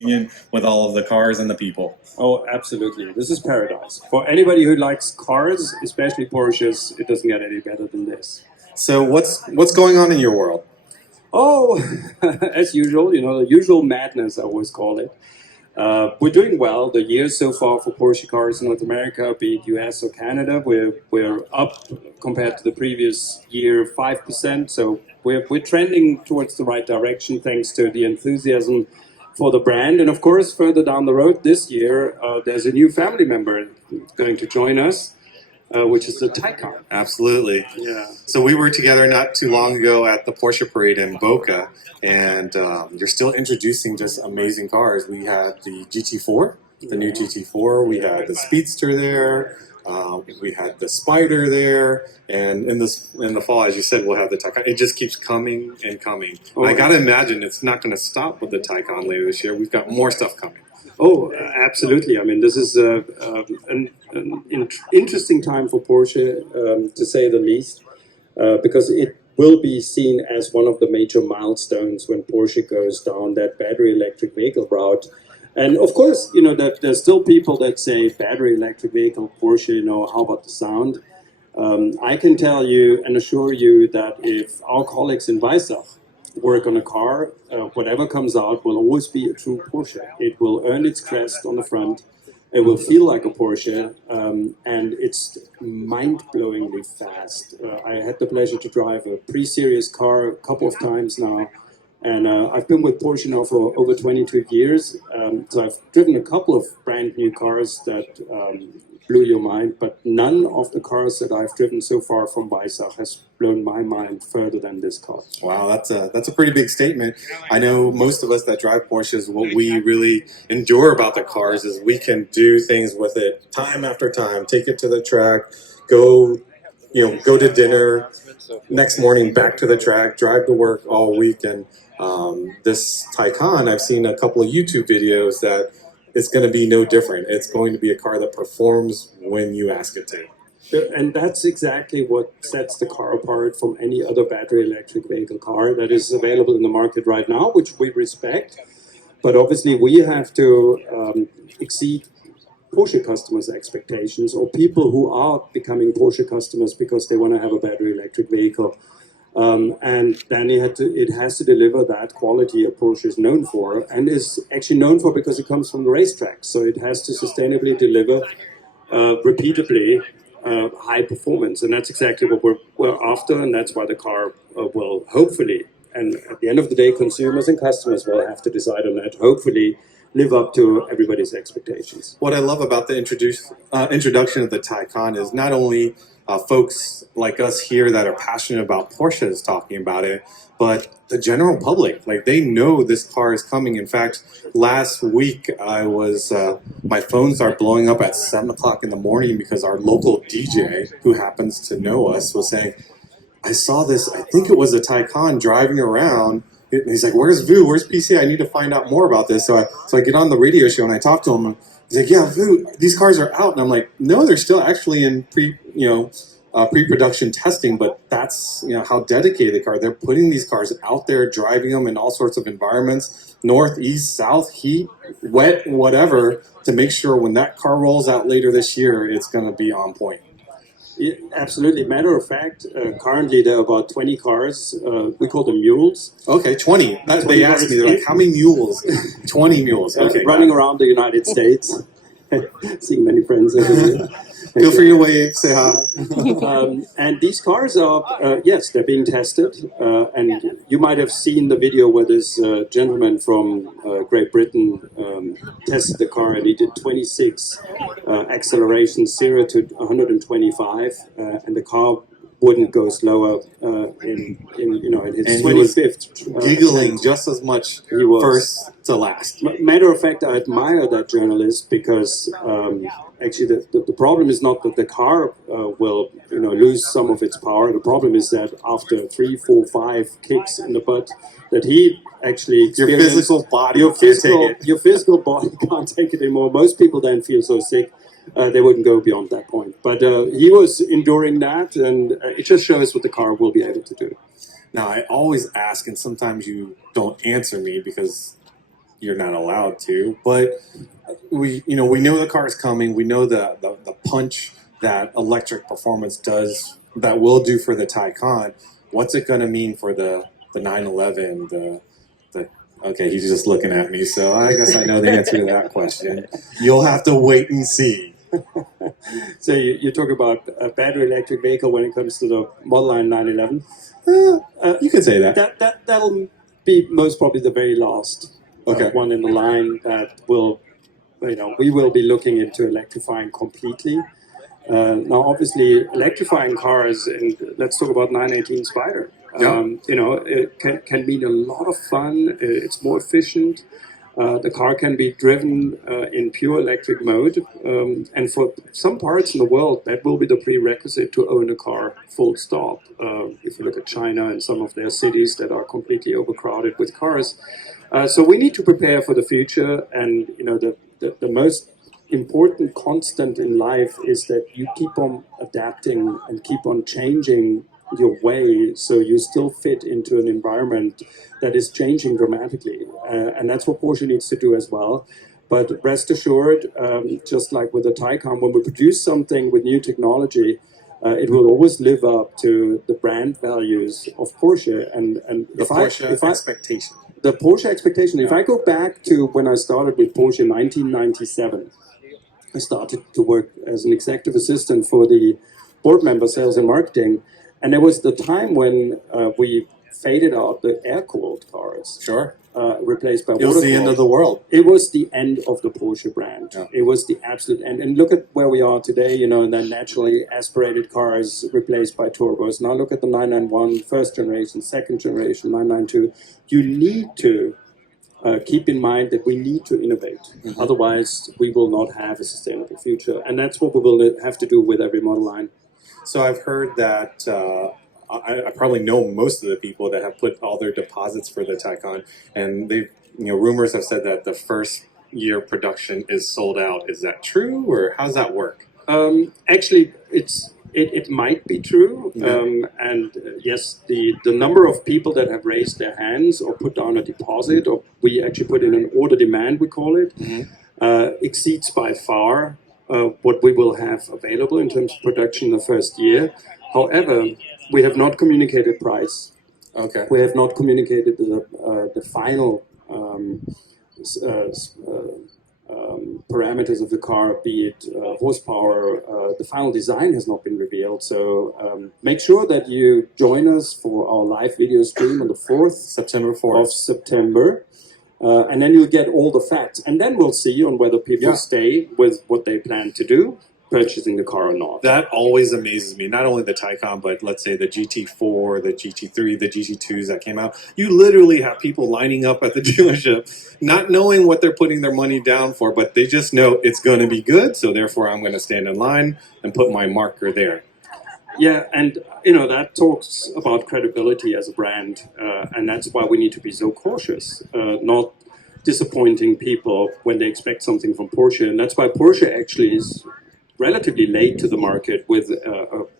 Union with all of the cars and the people. Oh, absolutely. This is paradise. For anybody who likes cars, especially Porsches, it doesn't get any better than this. So what's going on in your world? Oh, as usual, the usual madness, I always call it. We're doing well. The year so far for Porsche cars in North America, be it US or Canada, we're up compared to the previous year 5%. So we're trending towards the right direction thanks to the enthusiasm for the brand. And of course, further down the road this year, there's a new family member going to join us, which is the Taycan. Absolutely. Yeah. So we were together not too long ago at the Porsche parade in Boca, and you're still introducing just amazing cars. We had the GT4, the new GT4. We had the Speedster there. We had the Spider there, and in the fall, as you said, we'll have the Taycan. It just keeps coming and coming. And I gotta imagine it's not going to stop with the Taycan later this year. We've got more stuff coming. Oh, absolutely. I mean, this is an interesting time for Porsche, to say the least, because it will be seen as one of the major milestones when Porsche goes down that battery electric vehicle route. And of course, that there's still people that say battery electric vehicle, Porsche, how about the sound? I can tell you and assure you that if our colleagues in Weissach work on a car, whatever comes out will always be a true Porsche. It will earn its crest on the front. It will feel like a Porsche, and it's mind-blowingly fast. I had the pleasure to drive a pre-series car a couple of times now, and I've been with Porsche now for over 22 years. So I've driven a couple of brand new cars that blew your mind, but none of the cars that I've driven so far from Weissach has blown my mind further than this car. Wow, that's a pretty big statement. I know most of us that drive Porsches, what we really endure about the cars is we can do things with it time after time. Take it to the track, go to dinner, next morning back to the track, drive to work all week. And this Taycan, I've seen a couple of YouTube videos that it's going to be no different. It's going to be a car that performs when you ask it to. And that's exactly what sets the car apart from any other battery electric vehicle car that is available in the market right now, which we respect. But obviously we have to exceed Porsche customers' expectations, or people who are becoming Porsche customers because they want to have a battery electric vehicle. And then it has to deliver that quality a Porsche is known for, and is actually known for because it comes from the racetrack. So it has to sustainably deliver repeatedly high performance, and that's exactly what we're after, and that's why the car will hopefully, and at the end of the day, consumers and customers will have to decide on that, hopefully live up to everybody's expectations. What I love about the introduction of the Taycan is not only folks like us here that are passionate about Porsches talking about it, but the general public. Like, they know this car is coming. In fact, last week I was my phone started blowing up at 7 o'clock in the morning because our local DJ, who happens to know us, was saying, I saw this, I think it was a Taycan driving around. He's like, where's Vu? Where's PC? I need to find out more about this. So I get on the radio show and I talk to him. He's like, yeah, Vu, these cars are out. And I'm like, no, they're still actually in pre-production testing, but that's how dedicated they are. They're putting these cars out there, driving them in all sorts of environments, north, east, south, heat, wet, whatever, to make sure when that car rolls out later this year, it's going to be on point. Yeah, absolutely. Matter of fact, currently there are about 20 cars. We call them mules. Okay, 20. They asked me, they're like, how many mules? 20 mules. Okay. Running around the United States. Seeing many friends over here. Feel free to wave, say hi. And these cars are, yes, they're being tested. And you might have seen the video where this gentleman from Great Britain tested the car, and he did 26 accelerations, 0 to 125, and the car wouldn't go slower in his 25th. Giggling just as much first to last. Matter of fact, I admire that journalist because actually the problem is not that the car will lose some of its power. The problem is that after 3, 4, 5 kicks in the butt, that he actually your physical body your physical body can't take it anymore. Most people then feel so sick. They wouldn't go beyond that point. But he was enduring that, and it just shows what the car will be able to do. Now, I always ask, and sometimes you don't answer me because you're not allowed to. But we know the car is coming. We know the punch that electric performance does, that will do for the Taycan. What's it going to mean for the 911? The Okay, he's just looking at me, so I guess I know the answer to that question. You'll have to wait and see. So you talk about a battery electric vehicle when it comes to the Model Line 911. You could say that. That'll be most probably the very last Okay. one in the line that will, we will be looking into electrifying completely. Now, obviously, electrifying cars, and let's talk about 918 Spider. Yeah. It can mean a lot of fun. It's more efficient. The car can be driven in pure electric mode. And for some parts in the world, that will be the prerequisite to own a car, full stop. If you look at China and some of their cities that are completely overcrowded with cars. So we need to prepare for the future. And, the most important constant in life is that you keep on adapting and keep on changing your way so you still fit into an environment that is changing dramatically. And that's what Porsche needs to do as well. But rest assured, just like with the Taycan, when we produce something with new technology, it will always live up to the brand values of Porsche. And The Porsche expectation. the Porsche expectation, if I go back to when I started with Porsche in 1997, I started to work as an executive assistant for the board member sales and marketing. And there was the time when we faded out the air-cooled cars. Sure. Replaced by It was the end of the world. It was the end of the Porsche brand. Yeah. It was the absolute end. And look at where we are today, and then naturally aspirated cars replaced by turbos. Now look at the 991, first generation, second generation, 992. You need to keep in mind that we need to innovate. Mm-hmm. Otherwise, we will not have a sustainable future. And that's what we will have to do with every model line. So I've heard that I probably know most of the people that have put all their deposits for the Taycan, and they've, rumors have said that the first year production is sold out. Is that true, or how's that work? Actually, it might be true. Yeah. And yes, the number of people that have raised their hands or put down a deposit, or we actually put in an order demand, we call it, exceeds by far what we will have available in terms of production the first year. However, we have not communicated price. Okay. We have not communicated the final parameters of the car, be it horsepower. The final design has not been revealed. So make sure that you join us for our live video stream on the 4th, September 4th. of September. And then you'll get all the facts. And then we'll see on whether people stay with what they plan to do, purchasing the car or not. That always amazes me. Not only the Taycan, but let's say the GT4, the GT3, the GT2s that came out. You literally have people lining up at the dealership, not knowing what they're putting their money down for, but they just know it's going to be good, so therefore I'm going to stand in line and put my marker there. Yeah, and that talks about credibility as a brand, and that's why we need to be so cautious, not disappointing people when they expect something from Porsche. And that's why Porsche actually is relatively late to the market with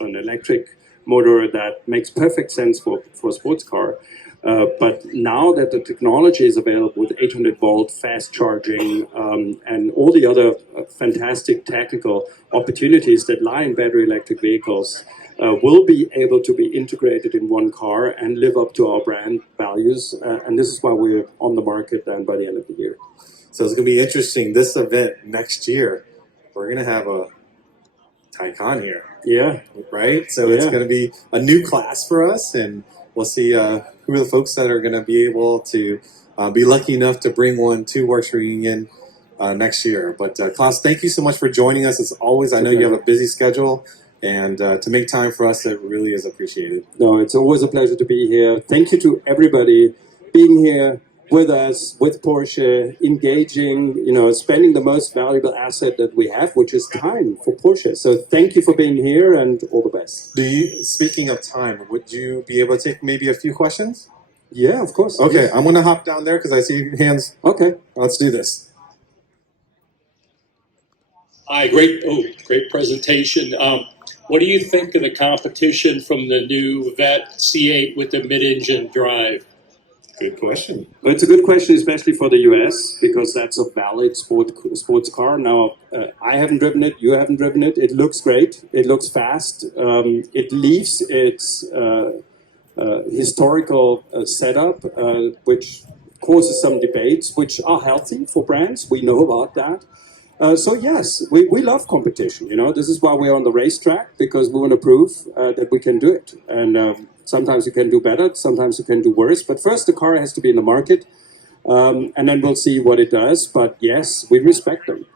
an electric motor that makes perfect sense for a sports car. But now that the technology is available with 800-volt fast charging and all the other fantastic technical opportunities that lie in battery electric vehicles, will be able to be integrated in one car and live up to our brand values. And this is why we're on the market then by the end of the year. So it's going to be interesting. This event next year, we're going to have a Taycan here. Yeah. Right? So it's going to be a new class for us, and we'll see who are the folks that are going to be able to be lucky enough to bring one to Werks Reunion next year. But Klaus, thank you so much for joining us. As always, I know you have a busy schedule, and to make time for us, it really is appreciated. No, it's always a pleasure to be here. Thank you to everybody being here with us, with Porsche, engaging, spending the most valuable asset that we have, which is time for Porsche. So thank you for being here, and all the best. Speaking of time, would you be able to take maybe a few questions? Yeah, of course. Okay, Yes. I'm going to hop down there because I see hands. Okay. Let's do this. Hi, great presentation. What do you think of the competition from the new Vet C8 with the mid-engine drive? Good question. But it's a good question, especially for the US, because that's a valid sports car. Now, I haven't driven it, you haven't driven it. It looks great, it looks fast. It leaves its historical setup, which causes some debates, which are healthy for brands. We know about that. So yes, we love competition. You know, this is why we're on the racetrack, because we want to prove that we can do it. And sometimes we can do better, sometimes we can do worse. But first, the car has to be in the market, and then we'll see what it does. But yes, we respect them.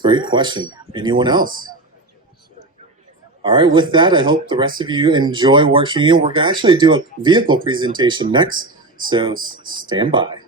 Great question. Anyone else? All right, with that, I hope the rest of you enjoy Werks Reunion. We're going to actually do a vehicle presentation next, so stand by.